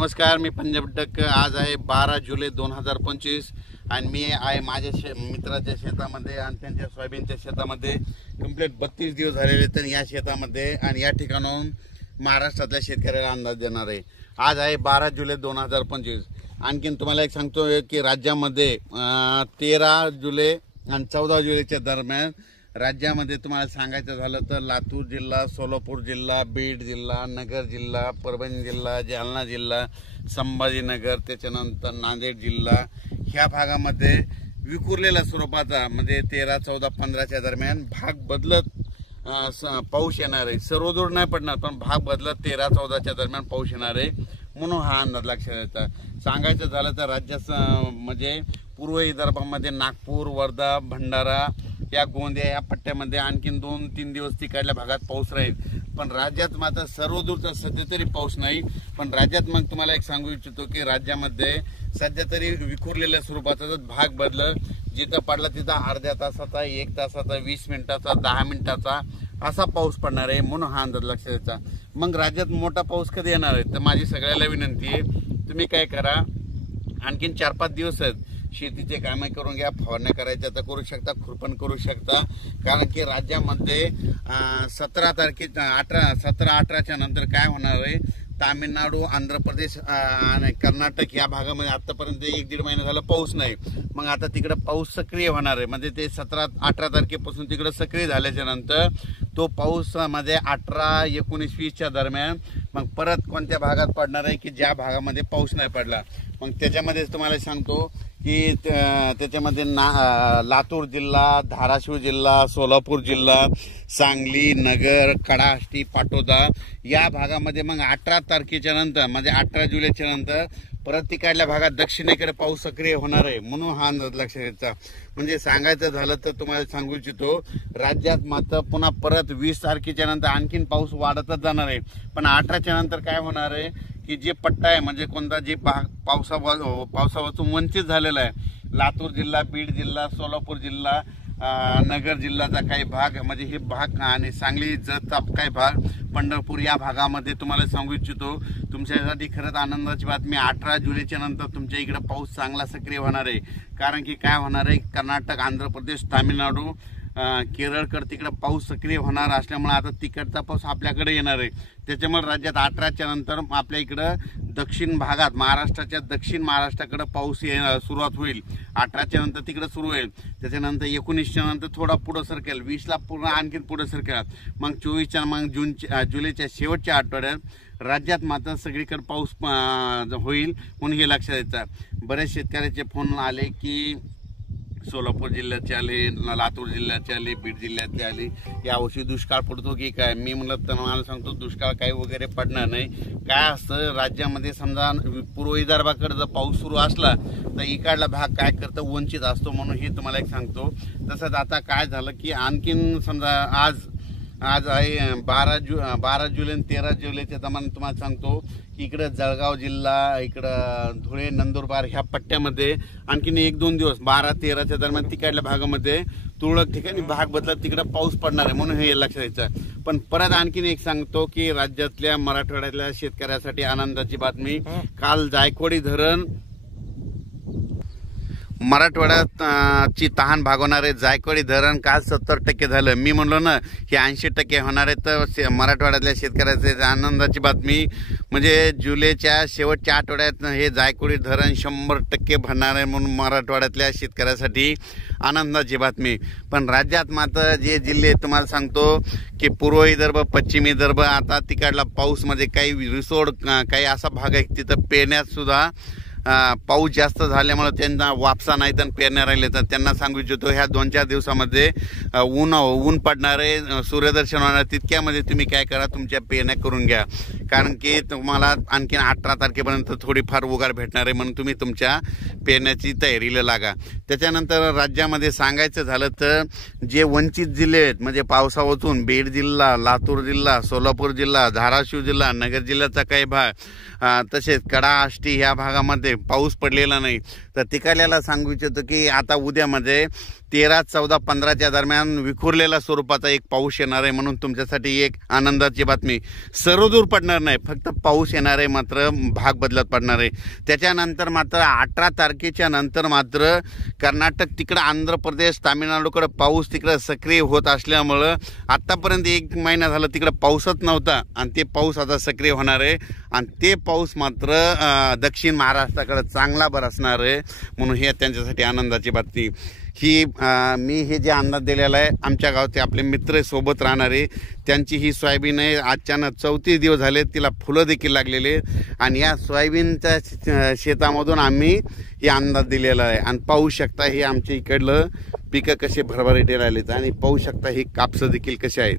नमस्कार, मी पंजाब डक। आज आहे 12 जुलै 2025 आणि मी आहे माझ्या मित्राच्या शेतामध्ये आणि त्यांच्या सोयाबीनच्या शेतामध्ये। कंप्लीट 32 दिवस झालेले तर या शेतामध्ये आणि या ठिकाणाहून महाराष्ट्रातल्या शेतकऱ्याला अंदाज देणार आहे। आज आहे 12 जुलै 2025। आणखीन तुम्हाला एक सांगतो की राज्यामध्ये 13 जुलै आणि 14 जुलैच्या दरम्यान राज्यामध्ये तुम्हाला सांगायचं झालं तर लातूर जिल्हा, सोलापूर जिल्हा, बीड जिल्हा, नगर जिल्हा, परभणी जिल्हा, जालना जिल्हा, संभाजीनगर, त्याच्यानंतर नांदेड जिल्हा ह्या भागामध्ये विखुरलेल्या स्वरूपाचा म्हणजे 13, 14, 15च्या दरम्यान भाग बदलत पाऊस येणार आहे। सर्वदूर नाही पडणार पण भाग बदलत 13, 14च्या दरम्यान पाऊस येणार आहे म्हणून हा अंदाज लक्षात येतो। सांगायचं झालं तर राज्यात म्हणजे पूर्व विदर्भामध्ये नागपूर, वर्धा, भंडारा या गोंदिया या पट्ट्यामध्ये आणखीन 2-3 दिवस तिकडल्या भागात पाऊस राहील। पण राज्यात मात्र सर्वदूरचा सध्या तरी पाऊस नाही। पण राज्यात मग तुम्हाला एक सांगू इच्छितो की राज्यामध्ये सध्या तरी विखुरलेल्या स्वरूपाचा भाग बदल जिथं पडला तिथं अर्ध्या तासाचा, 1 तासाचा, 20 मिनिटाचा, 10 मिनिटाचा असा पाऊस पडणार आहे म्हणून हा अंदाज लक्षात येतो। मग राज्यात मोठा पाऊस कधी येणार आहे तर माझी सगळ्याला विनंती आहे, तुम्ही काय करा, आणखीन 4-5 दिवस आहेत, शेतीचे कामे करून घ्या, फवारण्या करायच्या तर करू शकता, खुरपण करू शकता। कारण की राज्यामध्ये 17-18च्या नंतर काय होणार आहे, तामिळनाडू, आंध्र प्रदेश आणि कर्नाटक या भागामध्ये आतापर्यंत 1-1.5 महिना झाला पाऊस नाही। मग आता तिकडे पाऊस सक्रिय होणार आहे म्हणजे ते 17-18 तारखेपासून तिकडे सक्रिय झाल्याच्या नंतर तो पाऊस मध्ये 18, 19, 20च्या दरम्यान मग परत कोणत्या भागात पडणार आहे की ज्या भागामध्ये पाऊस नाही पडला। मग त्याच्यामध्ये तुम्हाला सांगतो की त्याच्यामध्ये लातूर जिल्हा, धाराशिव जिल्हा, सोलापूर जिल्हा, सांगली, नगर, कडाष्टी, पाटोदा या भागामध्ये मग 18 तारखेच्या नंतर म्हणजे 18 जुलैच्या नंतर परत तिकडल्या भागात दक्षिणेकडे पाऊस सक्रिय होणार आहे म्हणून हा अंदाज लक्षात घ्यायचा। म्हणजे सांगायचं झालं तर तुम्हाला सांगू इच्छितो राज्यात मात्र पुन्हा परत 20 तारखेच्या नंतर आणखीन पाऊस वाढतच जाणार आहे। पण 18च्या नंतर काय होणार आहे की जे पट्टा आहे म्हणजे कोणता जे पावसापासून वंचित झालेला आहे, लातूर जिल्हा, बीड जिल्हा, सोलापूर जिल्हा, नगर जिल्ह्याचा काही भाग म्हणजे हे भाग आणि सांगली जतचा काही भाग, पंढरपूर या भागामध्ये तुम्हाला सांगू इच्छितो तुमच्यासाठी खरंच आनंदाची बातमी, 18 जुलैच्या नंतर तुमच्या इकडे पाऊस चांगला सक्रिय होणार आहे। कारण की काय होणार आहे, कर्नाटक, आंध्र प्रदेश, तामिळनाडू, केरळकडे तिकडे पाऊस सक्रिय होणार असल्यामुळे आता तिकडचा पाऊस आपल्याकडे येणार आहे। त्याच्यामुळे राज्यात 18च्या नंतर आपल्या इकडं दक्षिण भागात महाराष्ट्राच्या दक्षिण महाराष्ट्राकडे पाऊस सुरुवात होईल। 18च्या नंतर तिकडे सुरू होईल, त्याच्यानंतर 19च्या नंतर थोडा पुढे सरकेल, 20ला पूर्ण आणखीन पुढे सरकेल, मग 24च्या मग जुलैच्या शेवटच्या आठवड्यात राज्यात मात्र सगळीकडे पाऊस होईल म्हणून हे लक्षात येतं। बरेच शेतकऱ्याचे फोन आले की सोलापूर जिल्ह्याचे आले, लातूर जिल्ह्याचे आले, बीड जिल्ह्यातले आले, यावर्षी दुष्काळ पडतो की काय। मी म्हणलं तर मला सांगतो दुष्काळ काही वगैरे पडणार नाही। काय असतं राज्यामध्ये समजा पूर्व विदर्भाकडे जर पाऊस सुरू असला तर इकडला भाग काय करतं वंचित असतो म्हणून हे तुम्हाला एक सांगतो। तसंच आता काय झालं की आणखीन समजा आज आहे 12 जुलै आणि 13 जुलैच्या दरम्यान तुम्हाला सांगतो की इकडं जळगाव जिल्हा, इकडं धुळे, नंदुरबार ह्या पट्ट्यामध्ये आणखीन 1-2 दिवस 12-13च्या दरम्यान तिकडल्या भागामध्ये तुरळक ठिकाणी भाग बदलत तिकडे पाऊस पडणार आहे म्हणून हे लक्षात द्यायचं। पण परत आणखीन एक सांगतो की राज्यातल्या मराठवाड्यातल्या शेतकऱ्यासाठी आनंदाची बातमी, काल जायकवाडी धरण मराठवाड्यात ची तहान भागवणारे जायकवाडी धरण काल 70% झालं। मी म्हणलो ना हे 80% होणार आहे तर मराठवाड्यातल्या शेतकऱ्याचे आनंदाची बातमी म्हणजे जुलैच्या शेवटच्या आठवड्यात हे जायकवाडी धरण 100% भरणार आहे म्हणून मराठवाड्यातल्या शेतकऱ्यासाठी आनंदाची बातमी। पण राज्यात मात्र जे जिल्हे तुम्हाला सांगतो की पूर्व विदर्भ, पश्चिम विदर्भ आता तिकडला पाऊस म्हणजे काही रिसोड काही असा भाग आहे तिथं पेरण्यात सुद्धा पाऊस जास्त झाल्यामुळे त्यांना वापसा नाही तर पेरण्या राहिले तर त्यांना सांगू इच्छितो ह्या 2-4 दिवसामध्ये ऊन पडणार आहे, सूर्यदर्शन होणार, तितक्यामध्ये तुम्ही काय करा तुमच्या पेरण्या करून घ्या। कारण की तुम्हाला आणखीन 18 तारखेपर्यंत थोडीफार उघाड भेटणार आहे म्हणून तुम्ही तुमच्या पेरण्याची तयारीला लागा। त्याच्यानंतर राज्यामध्ये सांगायचं झालं तर जे वंचित जिल्हे आहेत म्हणजे पावसावाचून बीड जिल्हा, लातूर जिल्हा, सोलापूर जिल्हा, धाराशिव जिल्हा, नगर जिल्ह्याचा काही भाग, तसेच कडाष्टी ह्या भागामध्ये पाऊस पडलेला नाही तर तिकडल्याला सांगू इच्छितो की आता उद्यामध्ये 13, 14, 15च्या दरम्यान विखुरलेला स्वरूपाचा एक पाऊस येणार आहे. म्हणून तुमच्यासाठी एक आनंदाची बातमी. सर्वदूर पडणार नाही, फक्त पाऊस येणार आहे, मात्र भाग बदलत पडणार आहे. त्याच्यानंतर मात्र 18 तारखेच्या नंतर मात्र कर्नाटक तिकडं, आंध्र प्रदेश, तामिळनाडूकडे पाऊस तिकडं सक्रिय होत असल्यामुळं आत्तापर्यंत 1 महिना झाला तिकडं पाऊसच नव्हता आणि ते पाऊस आता सक्रिय होणार आहे. आणि ते पाऊस मात्र दक्षिण महाराष्ट्राकडे चांगला बरसणार आहे. म्हणून हे त्यांच्यासाठी आनंदाची बातमी. ही मी हे जे अंदाज दिलेला आहे, आमच्या गावचे आपले मित्र सोबत राहणारे, त्यांची ही सोयाबीन आहे. अचानक 34 दिवस झाले, तिला फुलं देखील लागलेले आणि या सोयाबीनच्या शेतामधून आम्ही हे अंदाज दिलेला आहे. आणि पाहू शकता हे आमच्या इकडलं पिकं कसे भरभराटीला आलेत आणि पाहू शकता ही कापसं देखील कसे आहेत.